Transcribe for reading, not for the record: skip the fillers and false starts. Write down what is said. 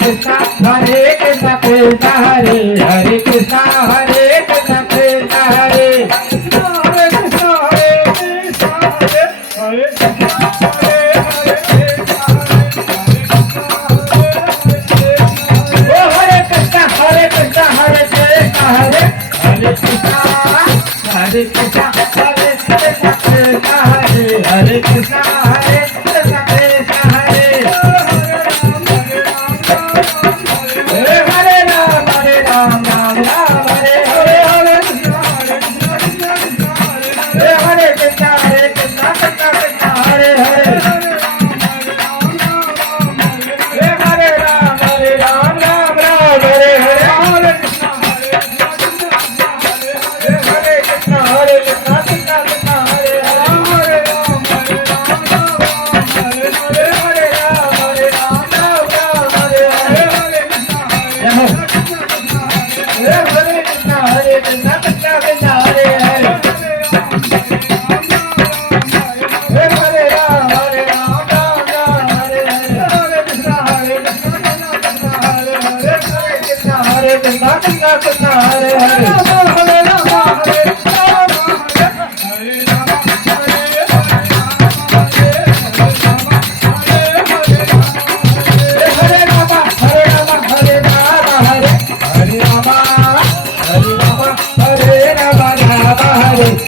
Krishna Hare Krishna Krishna Hare Hare Krishna Hare Krishna Krishna Hare Krishna Hare Krishna Hare Krishna Hare Hare Krishna Hare Hare Krishna Oh Hare Krishna Hare Krishna Hare Krishna Hare Hare Krishna Hare Krishna Hare Krishna Krishna Hare Hare Krishna Hare Krishna Krishna Hare Hare Ram Ram Ram Hare Hare Hare Krishna Krishna Krishna Hare Hare Hare Ram Ram Ram Hare Hare Hare Krishna Hare Krishna Krishna Krishna Hare Hare Hare Ram Hare Ram Hare Ram Ram Hare Hare Hare Krishna Hare Krishna Krishna Krishna Hare Hare Hare Ram Hare Ram Ram Hare Hare Hare Krishna Hare Krishna Krishna Krishna Hare Hare Hare Krishna Hare Krishna Krishna Krishna Hare Hare